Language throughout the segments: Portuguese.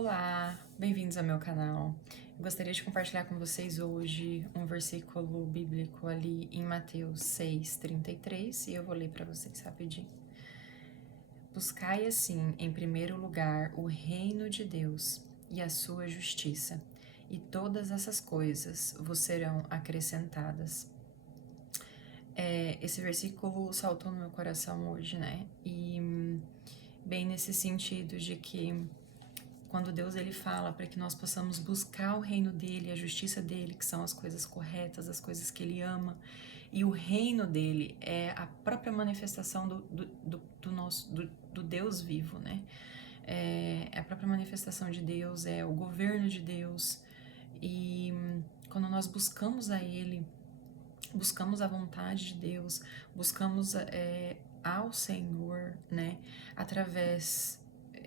Olá, bem-vindos ao meu canal. Eu gostaria de compartilhar com vocês hoje um versículo bíblico ali em Mateus 6:33 e eu vou ler para vocês rapidinho. Buscai assim, em primeiro lugar, o reino de Deus e a sua justiça, e todas essas coisas vos serão acrescentadas. Esse versículo saltou no meu coração hoje, né? E bem nesse sentido de que quando Deus ele fala para que nós possamos buscar o reino dele, a justiça dele, que são as coisas corretas, as coisas que ele ama, e o reino dele é a própria manifestação do Deus vivo, né? É a própria manifestação de Deus, é o governo de Deus, e quando nós buscamos a ele, buscamos a vontade de Deus, buscamos ao Senhor, né? Através,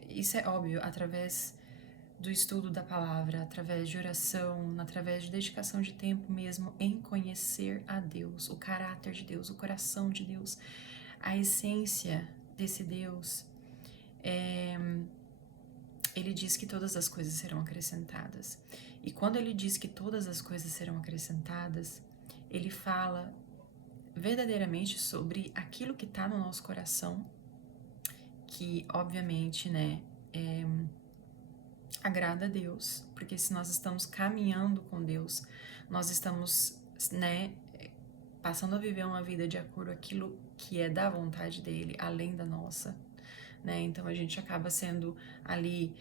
isso é óbvio, através do estudo da palavra, através de oração, através de dedicação de tempo mesmo em conhecer a Deus, o caráter de Deus, o coração de Deus, a essência desse Deus. Ele diz que todas as coisas serão acrescentadas. E quando ele diz que todas as coisas serão acrescentadas, ele fala verdadeiramente sobre aquilo que está no nosso coração, que obviamente, né, agrada a Deus, porque se nós estamos caminhando com Deus, nós estamos, né, passando a viver uma vida de acordo com aquilo que é da vontade dele, além da nossa, né? Então a gente acaba sendo ali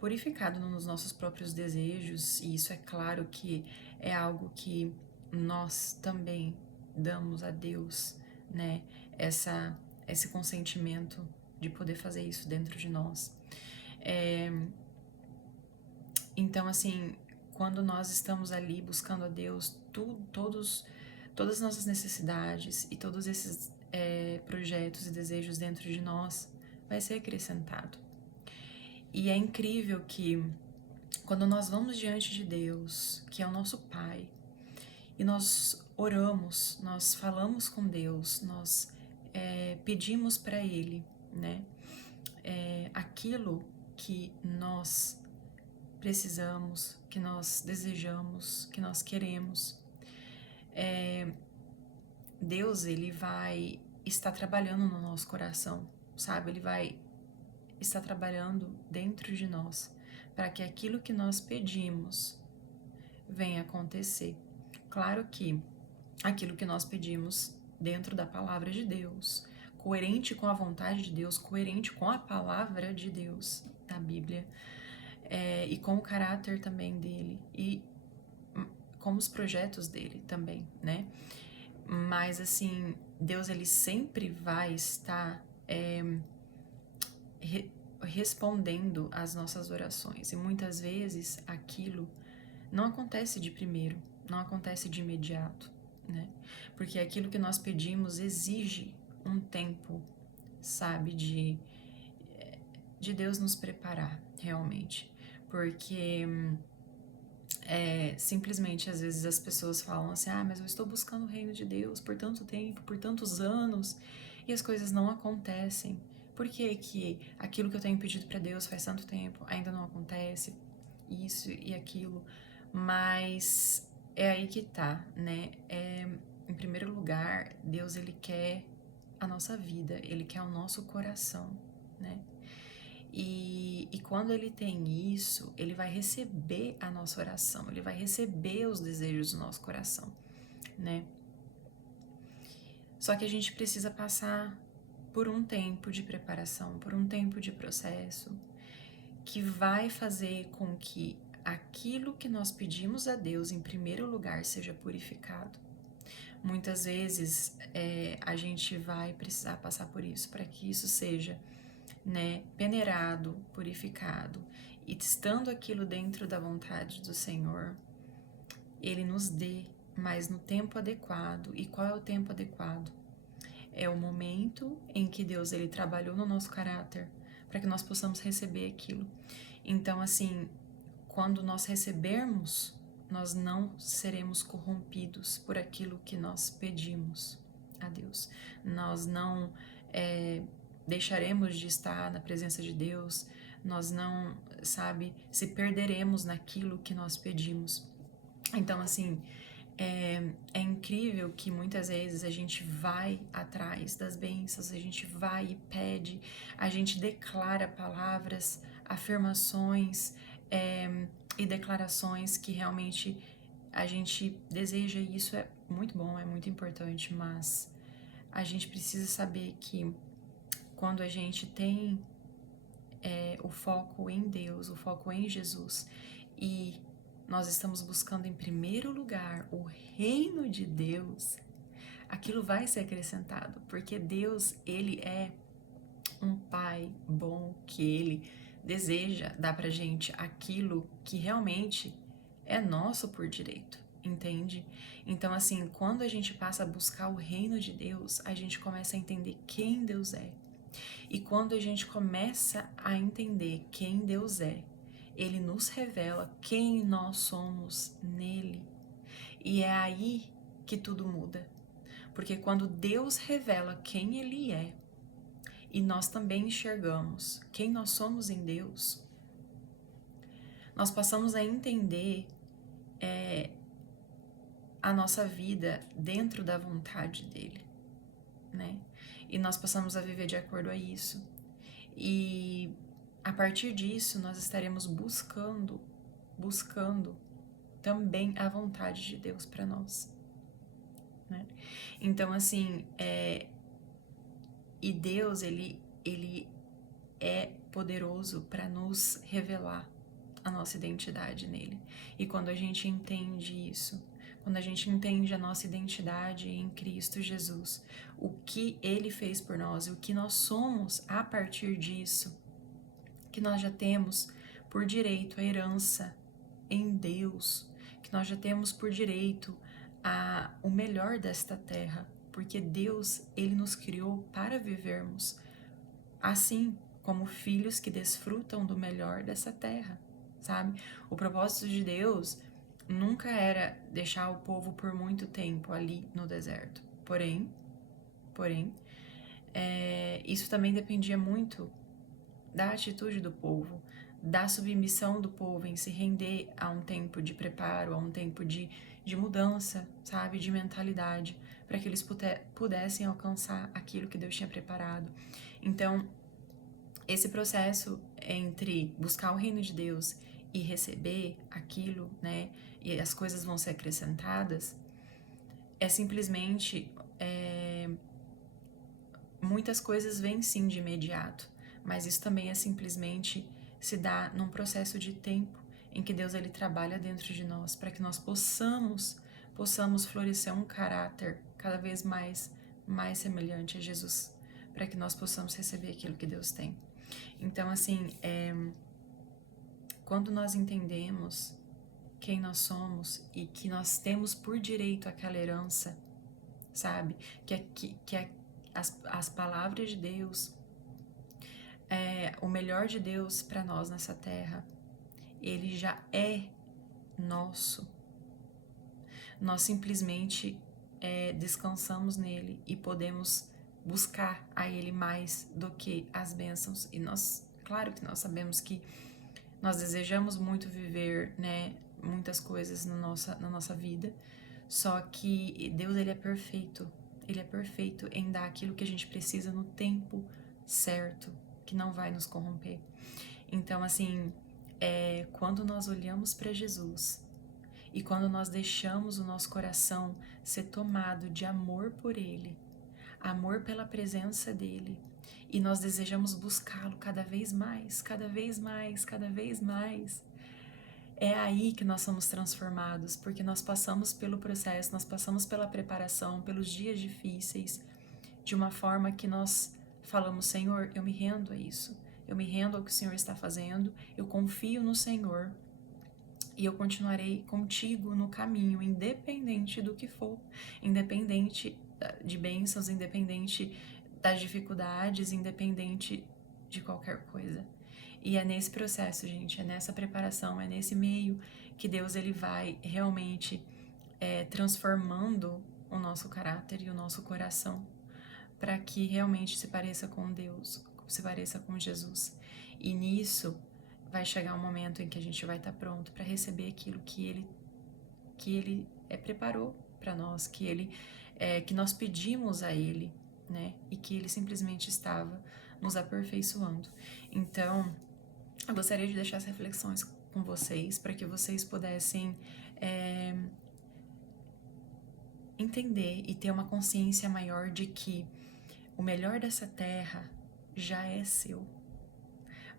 purificado nos nossos próprios desejos, e isso é claro que é algo que nós também damos a Deus, né? Esse consentimento de poder fazer isso dentro de nós. Então, assim, quando nós estamos ali buscando a Deus, todas as nossas necessidades e todos esses projetos e desejos dentro de nós vai ser acrescentado. E é incrível que quando nós vamos diante de Deus, que é o nosso Pai, e nós oramos, nós falamos com Deus, nós pedimos para Ele, né, aquilo que nós precisamos, que nós desejamos, que nós queremos. Deus, ele vai estar trabalhando no nosso coração, sabe? Ele vai estar trabalhando dentro de nós para que aquilo que nós pedimos venha acontecer. Claro que aquilo que nós pedimos dentro da palavra de Deus, coerente com a vontade de Deus, coerente com a palavra de Deus da Bíblia, e com o caráter também dele, e com os projetos dele também, né? Mas assim, Deus ele sempre vai estar respondendo às nossas orações, e muitas vezes aquilo não acontece de primeiro, não acontece de imediato, né? Porque aquilo que nós pedimos exige um tempo, sabe, de Deus nos preparar realmente, porque simplesmente às vezes as pessoas falam assim, mas eu estou buscando o reino de Deus por tanto tempo, por tantos anos, e as coisas não acontecem. Por que que aquilo que eu tenho pedido para Deus faz tanto tempo ainda não acontece? Isso e aquilo. Mas é aí que tá, né? Em primeiro lugar, Deus ele quer a nossa vida, ele quer o nosso coração, né? E quando ele tem isso, ele vai receber a nossa oração, ele vai receber os desejos do nosso coração, né? Só que a gente precisa passar por um tempo de preparação, por um tempo de processo, que vai fazer com que aquilo que nós pedimos a Deus em primeiro lugar seja purificado. Muitas vezes a gente vai precisar passar por isso, para que isso seja, né, peneirado, purificado, e estando aquilo dentro da vontade do Senhor, Ele nos dê, mas no tempo adequado. E qual é o tempo adequado? É o momento em que Deus ele trabalhou no nosso caráter, para que nós possamos receber aquilo. Então, assim, quando nós recebermos, nós não seremos corrompidos por aquilo que nós pedimos a Deus. Nós não deixaremos de estar na presença de Deus, nós não, sabe, se perderemos naquilo que nós pedimos. Então, assim, é incrível que muitas vezes a gente vai atrás das bênçãos, a gente vai e pede, a gente declara palavras, afirmações e declarações que realmente a gente deseja, e isso é muito bom, é muito importante, mas a gente precisa saber que quando a gente tem o foco em Deus, o foco em Jesus, e nós estamos buscando em primeiro lugar o reino de Deus, aquilo vai ser acrescentado, porque Deus, Ele é um Pai bom, que Ele deseja dar pra gente aquilo que realmente é nosso por direito, entende? Então, assim, quando a gente passa a buscar o reino de Deus, a gente começa a entender quem Deus é. E quando a gente começa a entender quem Deus é, Ele nos revela quem nós somos nele. E é aí que tudo muda. Porque quando Deus revela quem Ele é, e nós também enxergamos quem nós somos em Deus, nós passamos a entender a nossa vida dentro da vontade dEle, né? E nós passamos a viver de acordo a isso. E a partir disso, nós estaremos buscando também a vontade de Deus para nós, né? Então, assim, e Deus, ele é poderoso para nos revelar a nossa identidade nele. E quando a gente entende isso, quando a gente entende a nossa identidade em Cristo Jesus, o que Ele fez por nós e o que nós somos a partir disso, que nós já temos por direito a herança em Deus, que nós já temos por direito o melhor desta terra, porque Deus, Ele nos criou para vivermos assim, como filhos que desfrutam do melhor dessa terra, sabe? O propósito de Deus nunca era deixar o povo por muito tempo ali no deserto. Porém, isso também dependia muito da atitude do povo, da submissão do povo em se render a um tempo de preparo, a um tempo de mudança, sabe? De mentalidade, para que eles pudessem alcançar aquilo que Deus tinha preparado. Então, esse processo entre buscar o reino de Deus e receber aquilo, né, e as coisas vão ser acrescentadas, é simplesmente muitas coisas vêm sim de imediato, mas isso também é simplesmente se dá num processo de tempo em que Deus ele trabalha dentro de nós para que nós possamos florescer um caráter cada vez mais semelhante a Jesus, para que nós possamos receber aquilo que Deus tem. Então, assim, quando nós entendemos quem nós somos e que nós temos por direito aquela herança, sabe? Que as palavras de Deus, o melhor de Deus para nós nessa terra, ele já é nosso. Nós simplesmente descansamos nele e podemos buscar a Ele mais do que as bênçãos. E nós, claro que nós sabemos que nós desejamos muito viver, né, muitas coisas na nossa vida, só que Deus, Ele é perfeito. Ele é perfeito em dar aquilo que a gente precisa no tempo certo, que não vai nos corromper. Então, assim, quando nós olhamos para Jesus e quando nós deixamos o nosso coração ser tomado de amor por Ele, amor pela presença dEle, e nós desejamos buscá-lo cada vez mais, cada vez mais, cada vez mais, é aí que nós somos transformados, porque nós passamos pelo processo, nós passamos pela preparação, pelos dias difíceis, de uma forma que nós falamos: Senhor, eu me rendo a isso, eu me rendo ao que o Senhor está fazendo, eu confio no Senhor, e eu continuarei contigo no caminho, independente do que for, independente de bênçãos, independente das dificuldades, independente de qualquer coisa. E é nesse processo, gente, é nessa preparação, é nesse meio que Deus ele vai realmente transformando o nosso caráter e o nosso coração para que realmente se pareça com Deus, se pareça com Jesus. E nisso vai chegar um momento em que a gente vai estar pronto para receber aquilo que ele preparou para nós, que nós pedimos a Ele, né? E que Ele simplesmente estava nos aperfeiçoando. Então, eu gostaria de deixar as reflexões com vocês para que vocês pudessem entender e ter uma consciência maior de que o melhor dessa terra já é seu,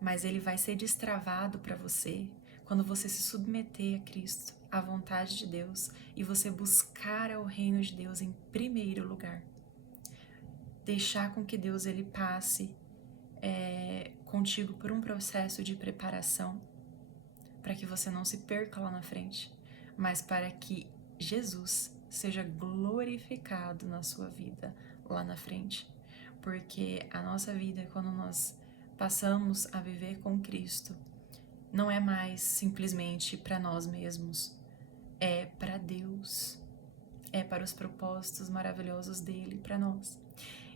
mas ele vai ser destravado para você quando você se submeter a Cristo, à vontade de Deus, e você buscar o reino de Deus em primeiro lugar. Deixar com que Deus ele passe contigo por um processo de preparação, para que você não se perca lá na frente, mas para que Jesus seja glorificado na sua vida lá na frente. Porque a nossa vida, quando nós passamos a viver com Cristo, não é mais simplesmente para nós mesmos, é para Deus, é para os propósitos maravilhosos dele para nós.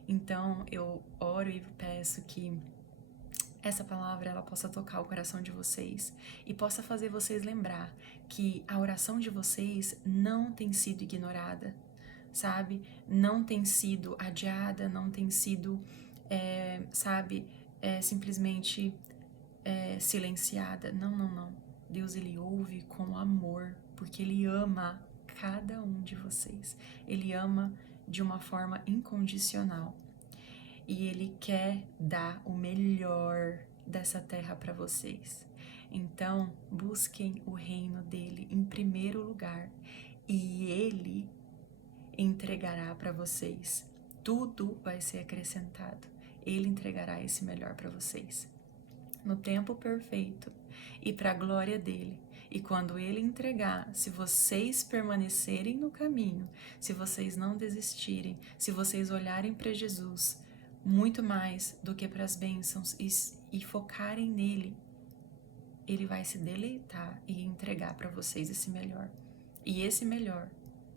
Então eu oro e peço que essa palavra ela possa tocar o coração de vocês e possa fazer vocês lembrar que a oração de vocês não tem sido ignorada, sabe? Não tem sido adiada, não tem sido, simplesmente silenciada. Não, não, não. Deus ele ouve com amor, porque ele ama cada um de vocês. Ele ama de uma forma incondicional. E ele quer dar o melhor dessa terra para vocês. Então, busquem o reino dele em primeiro lugar e ele entregará para vocês. Tudo vai ser acrescentado. Ele entregará esse melhor para vocês no tempo perfeito e para a glória dele. E quando ele entregar, se vocês permanecerem no caminho, se vocês não desistirem, se vocês olharem para Jesus muito mais do que para as bênçãos e focarem nele, ele vai se deleitar e entregar para vocês esse melhor. E esse melhor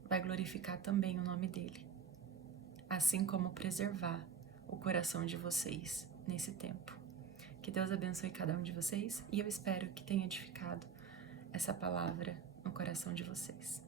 vai glorificar também o nome dele, assim como preservar o coração de vocês nesse tempo. Que Deus abençoe cada um de vocês e eu espero que tenha edificado essa palavra no coração de vocês.